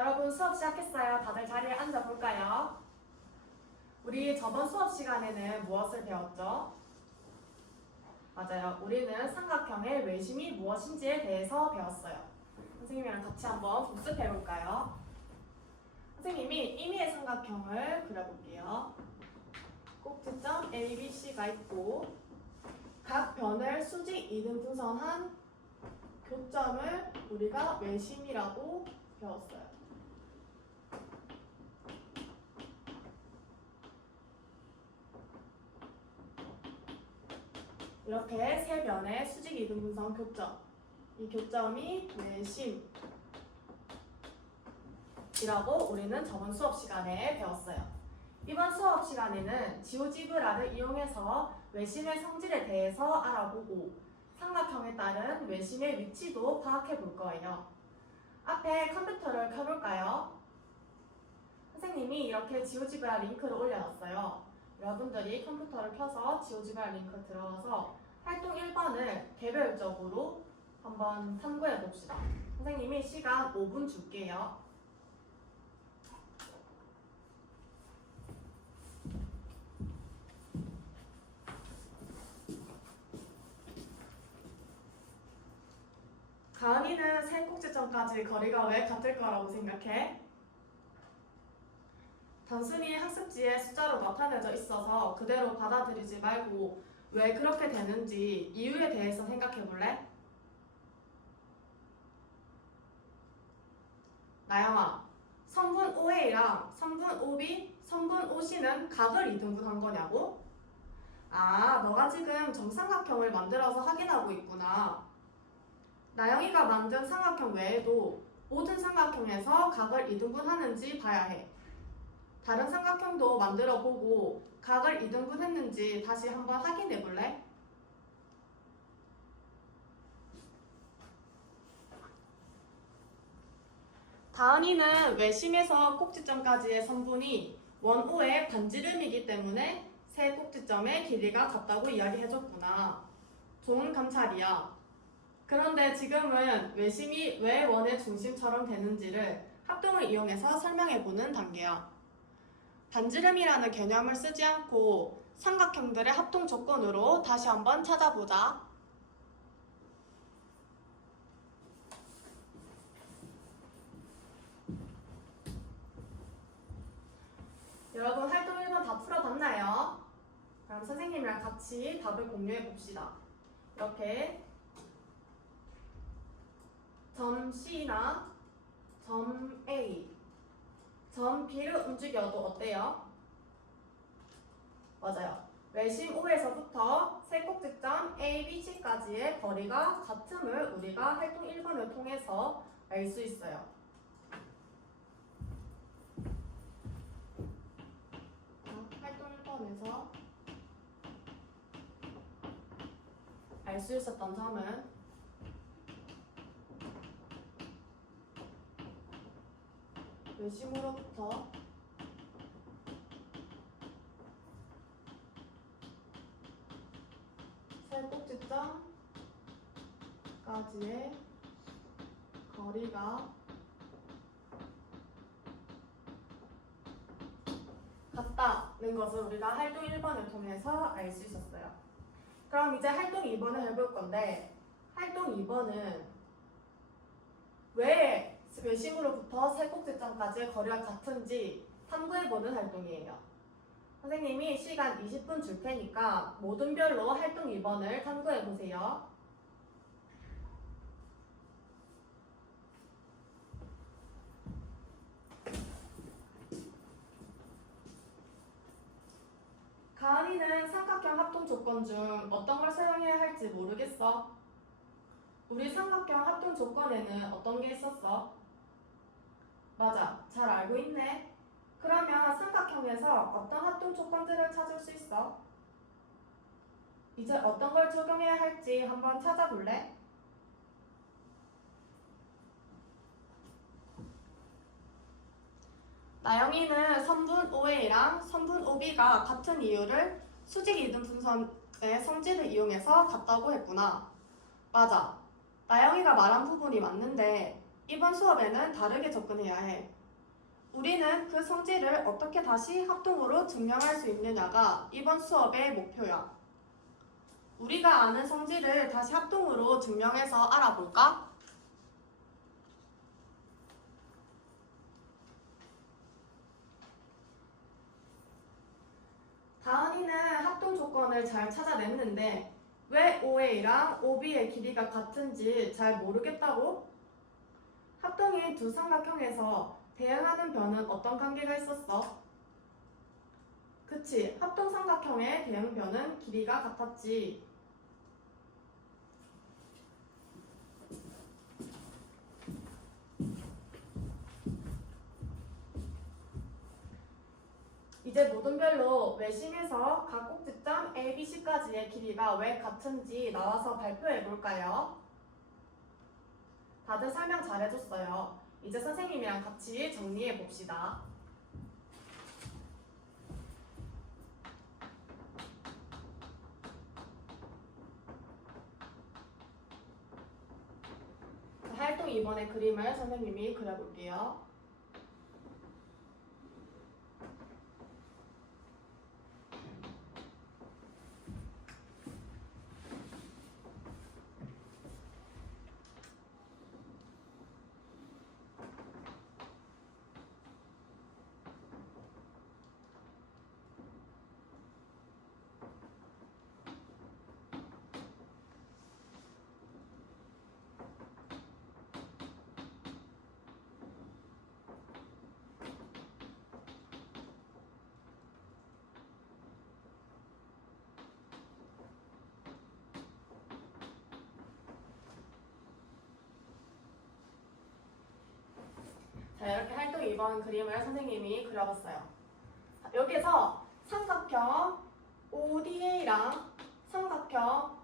여러분 수업 시작했어요. 다들 자리에 앉아볼까요? 우리 저번 수업 시간에는 무엇을 배웠죠? 맞아요. 우리는 삼각형의 외심이 무엇인지에 대해서 배웠어요. 선생님이랑 같이 한번 복습해볼까요? 선생님이 임의의 삼각형을 그려볼게요. 꼭지점 A, B, C가 있고 각 변을 수직 이등분선한 교점을 우리가 외심이라고 배웠어요. 이렇게 세 변의 수직 이등분선 교점, 이 교점이 외심이라고 우리는 저번 수업 시간에 배웠어요. 이번 수업 시간에는 지오지브라를 이용해서 외심의 성질에 대해서 알아보고 삼각형에 따른 외심의 위치도 파악해 볼 거예요. 앞에 컴퓨터를 켜볼까요? 선생님이 이렇게 지오지브라 링크를 올려놨어요. 여러분들이 컴퓨터를 켜서 지오지브라 링크 들어가서 활동 1번을 개별적으로 한번 탐구해 봅시다. 선생님이 시간 5분 줄게요. 가은이는 세 꼭지점까지 거리가 왜 같을 거라고 생각해? 단순히 학습지에 숫자로 나타내져 있어서 그대로 받아들이지 말고 왜 그렇게 되는지 이유에 대해서 생각해 볼래? 나영아, 선분 OA랑 선분 OB, 선분 OC는 각을 이등분한 거냐고? 아, 너가 지금 정삼각형을 만들어서 확인하고 있구나. 나영이가 만든 삼각형 외에도 모든 삼각형에서 각을 이등분하는지 봐야 해. 다른 삼각형도 만들어 보고 각을 이등분했는지 다시 한번 확인해 볼래? 다은이는 외심에서 꼭지점까지의 선분이 원O의 반지름이기 때문에 세 꼭지점의 길이가 같다고 이야기해줬구나. 좋은 감찰이야. 그런데 지금은 외심이 왜 원의 중심처럼 되는지를 합동을 이용해서 설명해보는 단계야. 반지름이라는 개념을 쓰지 않고 삼각형들의 합동 조건으로 다시 한번 찾아보자. 여러분 활동 1번 다 풀어봤나요? 그럼 선생님이랑 같이 답을 공유해 봅시다. 이렇게 점 C나 점 A, 점 B를 움직여도 어때요? 맞아요. 외심 O에서부터 세 꼭지점 A, B, C까지의 거리가 같음을 우리가 활동 1번을 통해서 알 수 있어요. 활동 1번에서 알 수 있었던 점은 외심으로부터 세 꼭지점까지의 거리가 같다는 것을 우리가 활동 1번을 통해서 알 수 있었어요. 그럼 이제 활동 2번을 해볼 건데 활동 2번은 왜 외심으로부터 세 꼭지점까지의 거리가 같은지 탐구해보는 활동이에요. 선생님이 시간 20분 줄 테니까 모든 별로 활동 2번을 탐구해보세요. 가은이는 삼각형 합동 조건 중 어떤 걸 사용해야 할지 모르겠어. 우리 삼각형 합동 조건에는 어떤 게 있었어? 맞아, 잘 알고 있네. 그러면 삼각형에서 어떤 합동 조건들을 찾을 수 있어? 이제 어떤 걸 적용해야 할지 한번 찾아볼래? 나영이는 선분 OA랑 선분 OB가 같은 이유를 수직 이등분선의 성질을 이용해서 같다고 했구나. 맞아. 나영이가 말한 부분이 맞는데 이번 수업에는 다르게 접근해야 해. 우리는 그 성질을 어떻게 다시 합동으로 증명할 수 있느냐가 이번 수업의 목표야. 우리가 아는 성질을 다시 합동으로 증명해서 알아볼까? 다은이는 합동 조건을 잘 찾아냈는데 왜 OA랑 OB의 길이가 같은지 잘 모르겠다고? 합동인 두 삼각형에서 대응하는 변은 어떤 관계가 있었어? 그치, 합동 삼각형의 대응변은 길이가 같았지. 이제 모든 별로 외심에서 각 꼭지점 A, B, C까지의 길이가 왜 같은지 나와서 발표해 볼까요? 다들 설명 잘해줬어요. 이제 선생님이랑 같이 정리해 봅시다. 활동 2번의 그림을 선생님이 그려볼게요. 자, 이렇게 활동 2번 그림을 선생님이 그려봤어요. 여기서 삼각형 ODA랑 삼각형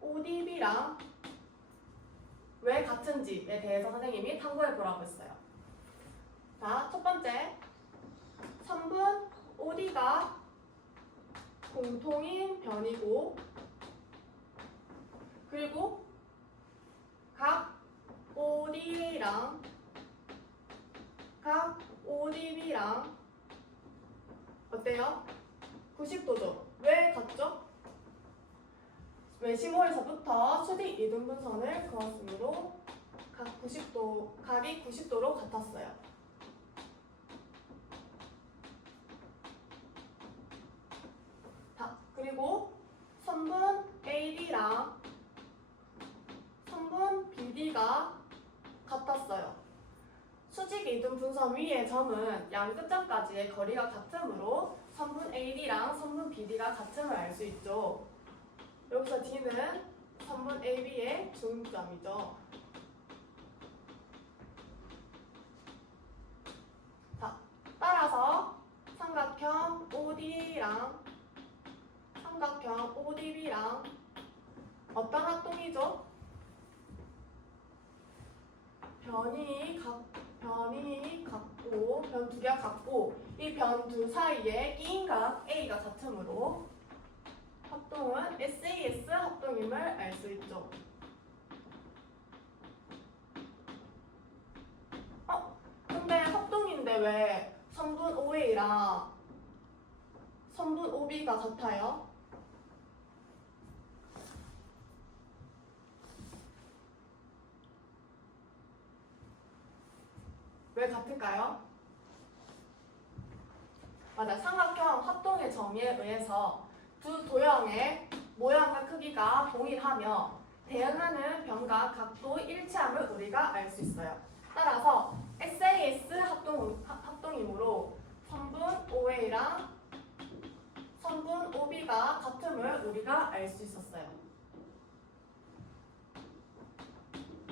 ODB랑 왜 같은지에 대해서 선생님이 탐구해 보라고 했어요. 자, 첫 번째, 선분 OD가 공통인 변이고 그리고 각 ODA랑 각 ODB랑 어때요? 90도죠. 왜 같죠? 외심호에서부터 수직 이등분선을 그었으므로 각이 90도로 같았어요. 그리고 선분 AD랑 선분 BD가 같았어요. 수직 이등분선 위의 점은 양 끝점까지의 거리가 같으므로 선분 AD랑 선분 BD가 같음을 알 수 있죠. 여기서 D는 선분 AB의 중점이죠. 자, 따라서 삼각형 ODA랑 삼각형 ODB랑 어떤 합동이죠? 변이 같고 변 두 개가 같고 이 변 둘 사이에 끼인각 A가 같으므로 합동은 SAS 합동임을 알 수 있죠. 근데 합동인데 왜 선분 OA랑 선분 OB가 같아요? 왜 같을까요? 맞아, 삼각형 합동의 정의에 의해서 두 도형의 모양과 크기가 동일하며 대응하는 변과 각도 일치함을 우리가 알 수 있어요. 따라서 SAS 합동이므로 선분 OA랑 선분 OB가 같음을 우리가 알 수 있었어요.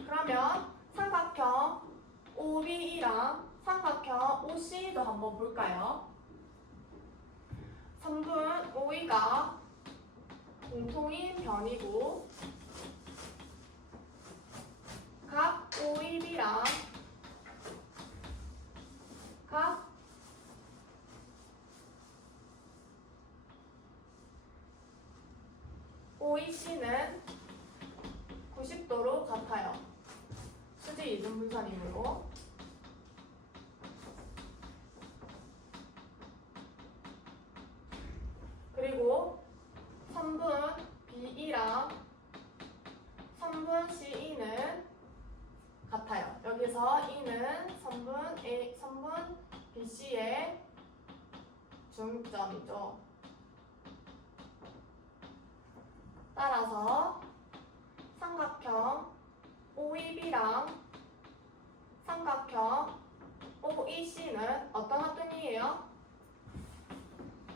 그러면 삼각형 OB랑 삼각형 OC도 한번 볼까요? 선분 OE가 공통인 변이고 각 OEB랑 각 OEC는 90도로 같아요. 수직 같이 이등분선이므로 그리고 선분 BE랑 선분 CE는 같아요. 여기서 E는 선분 BC의 중점이죠. 따라서 삼각형 OEB랑 삼각형 OEC는 어떤 합동이에요?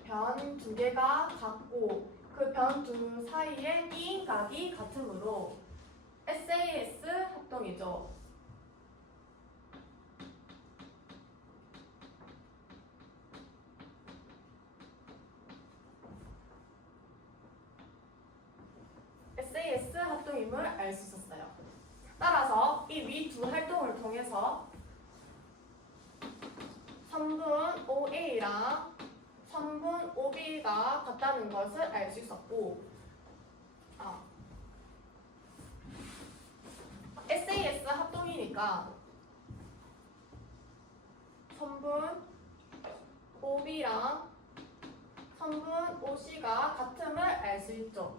변 두 개가 같고 그 변 두 사이의 끼인각이 같으므로 SAS 합동이죠. SAS 합동임을 알 수 있었어요. 따라서 이 위 두 활동을 통해서 선분 OA랑 선분 OB가 같다는 것을 알 수 있었고 SAS 합동이니까 선분 OB랑 선분 OC가 같음을 알 수 있죠.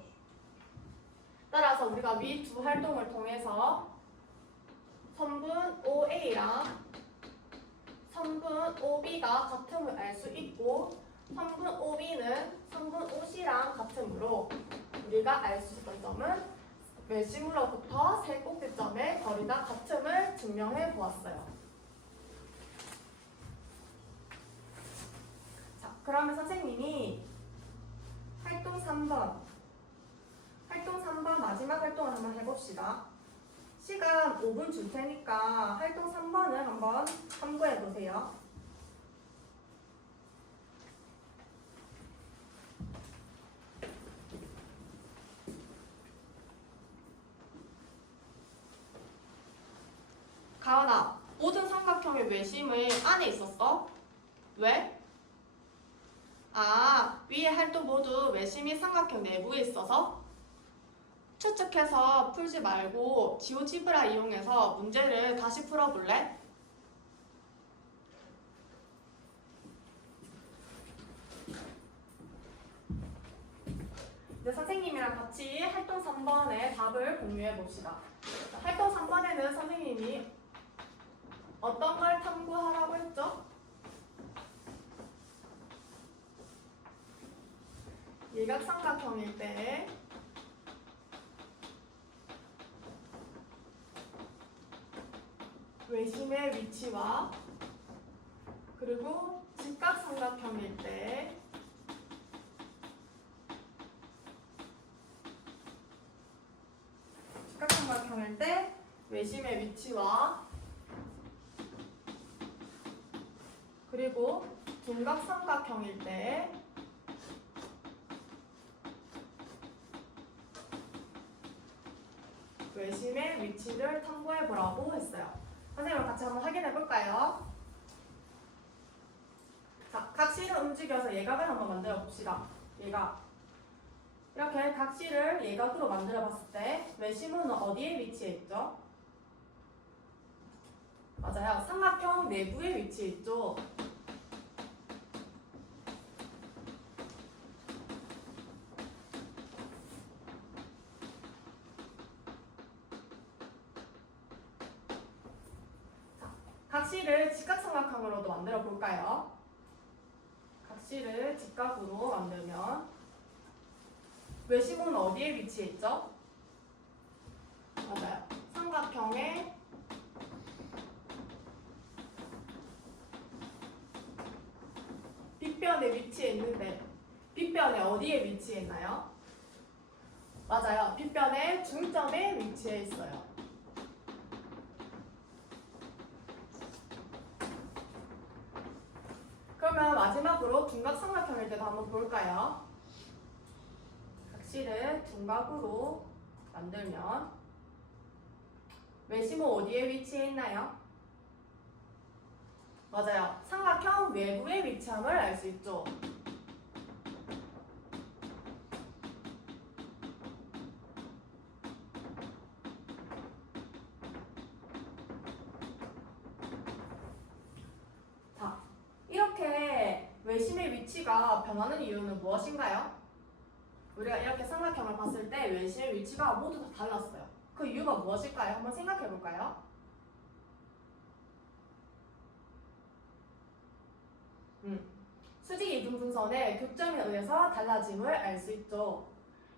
따라서 우리가 위 두 활동을 통해서 선분 OA랑 선분 OB가 같음을 알 수 있고 선분 OB는 선분 OC랑 같으므로 우리가 알 수 있던 점은 외심으로부터 세 꼭지점의 거리가 같음을 증명해 보았어요. 자, 그러면 선생님이 활동 3번 마지막 활동을 한번 해봅시다. 시간 5분 줄 테니까 활동 3번을 한번 참고해 보세요. 가은아, 모든 삼각형의 외심을 안에 있었어? 왜? 위의 활동 모두 외심이 삼각형 내부에 있어서? 추측해서 풀지 말고 지오지브라 이용해서 문제를 다시 풀어볼래? 이제 선생님이랑 같이 활동 3번의 답을 공유해 봅시다. 활동 3번에는 선생님이 어떤 걸 탐구하라고 했죠? 일각삼각형일 때 외심의 위치와 그리고 직각삼각형일 때 직각삼각형일 때 외심의 위치와 그리고 둔각삼각형일 때 외심의 위치를 탐구해 보라고 했어요. 선생님과 같이 한번 확인해 볼까요? 자, 각실을 움직여서 예각을 한번 만들어 봅시다. 예각. 이렇게 각실을 예각으로 만들어 봤을 때 외심은 어디에 위치해 있죠? 맞아요. 삼각형 내부에 위치해 있죠. 각실을 직각삼각형으로도 만들어 볼까요? 각실을 직각으로 만들면 외심은 어디에 위치해 있죠? 맞아요. 삼각형의 빗변에 위치해 있는데 빗변에 어디에 위치해 있나요? 맞아요. 빗변의 중점에 위치해 있어요. 그러면 마지막으로 둔각삼각형일 때도 한번 볼까요? 각실을 둔각으로 만들면 외심은 어디에 위치해 있나요? 맞아요. 삼각형 외부에 위치함을 알 수 있죠. 위치가 변하는 이유는 무엇인가요? 우리가 이렇게 삼각형을 봤을 때 외심의 위치가 모두 다 달랐어요. 그 이유가 무엇일까요? 한번 생각해 볼까요? 수직 이등분선의 교점에 의해서 달라짐을 알 수 있죠.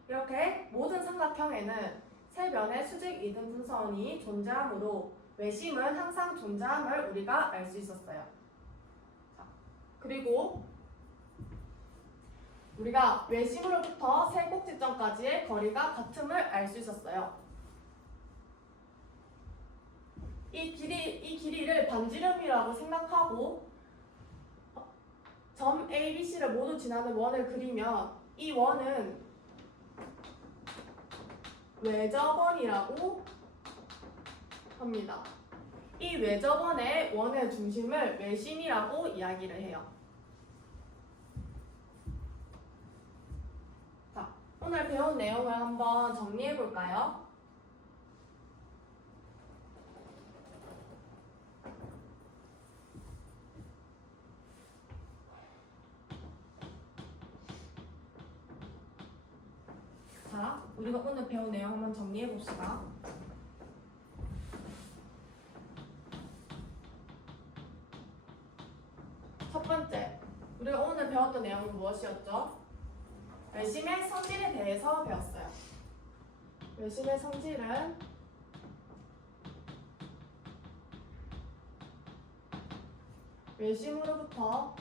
이렇게 모든 삼각형에는 세 변의 수직 이등분선이 존재하므로 외심은 항상 존재함을 우리가 알 수 있었어요. 자, 그리고 우리가 외심으로부터 세 꼭지점까지의 거리가 같음을 알 수 있었어요. 이 길이를 반지름이라고 생각하고 점 A, B, C를 모두 지나는 원을 그리면 이 원은 외접원이라고 합니다. 이 외접원의 원의 중심을 외심이라고 이야기를 해요. 자, 오늘 배운 내용을 한번 정리해 볼까요? 자, 우리가 오늘 배운 내용 한번 정리해 봅시다. 첫 번째, 우리가 오늘 배웠던 내용은 무엇이었죠? 외심의 성질에 대해서 배웠어요. 외심의 성질은 외심으로부터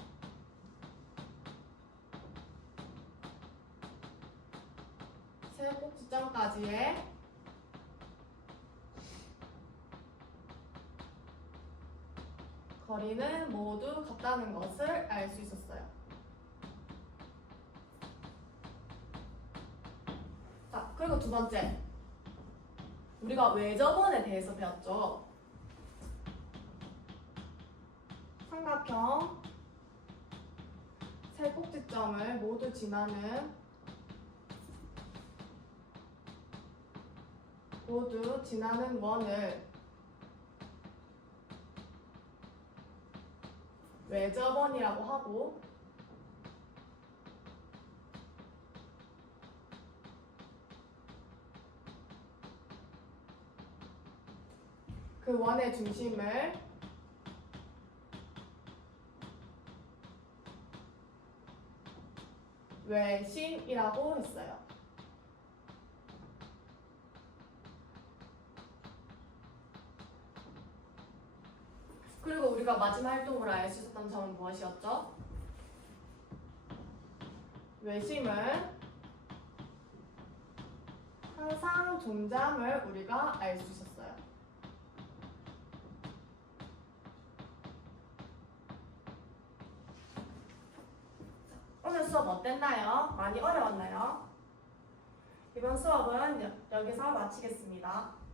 세 꼭지점까지의 거리는 모두 같다는 것을 알 수 있었어요. 자, 그리고 두 번째, 우리가 외접원에 대해서 배웠죠. 삼각형 세 꼭지점을 모두 지나는 원을 외접원이라고 하고 그 원의 중심을 외심이라고 했어요. 그리고 우리가 마지막 활동으로 알 수 있었던 점은 무엇이었죠? 외심은 항상 존재함을 우리가 알 수 있었어요. 오늘 수업 어땠나요? 많이 어려웠나요? 이번 수업은 여기서 마치겠습니다.